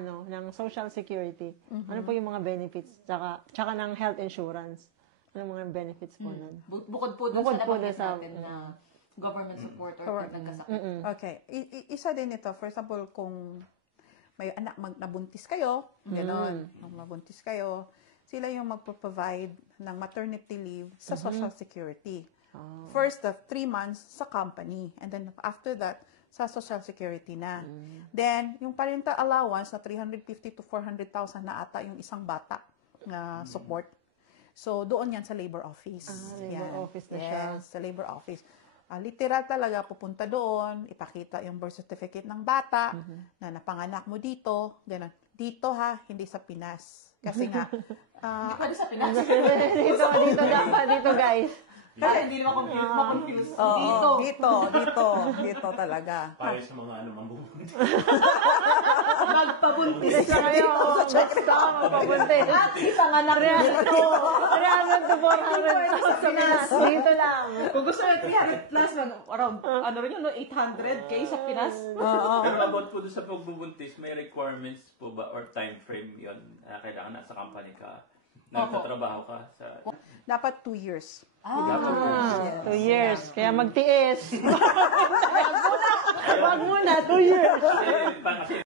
ng Social Security. Ano po yung mga benefits tsaka ng health insurance? Ano mga benefits po nun? Bukod po dun sa nabanggit natin na government support or pag nagkasakit. Okay. Isa din ito. For example, kung may anak nabuntis kayo, gano'n, mabuntis kayo, sila yung magpo-provide ng maternity leave sa Social Security. First, the 3 months sa company. And then, after that, sa Social Security na. Then, yung parental allowance na 350 to 400,000 na ata yung isang bata na support. So, doon yan sa labor office. Labor office na siya. Yes, sa labor office. Literal talaga, pupunta doon, ipakita yung birth certificate ng bata, na napanganak mo dito, gano'n. Dito ha, hindi sa Pinas. Kasi nga, Hindi pwede sa Pinas. dito dapat, dito guys. Kasi hindi ma-confuse. Dito talaga. Para sa mga mambubuntis. Magpabuntis Isa kayo, basta magpabuntis. At ipanganak dito. 300 to 400,000 dito lang. Kung gusto nyo 300 plus, around, ano rin yun, 800k sa Pinas? Pero about po doon sa pagbubuntis, may requirements po ba or time frame yun? Kailangan nasa company ka, nagtatrabaho ka sa... Dapat 2 years. 2 years. Kaya magtiis. Wag muna, 2 years. Kasi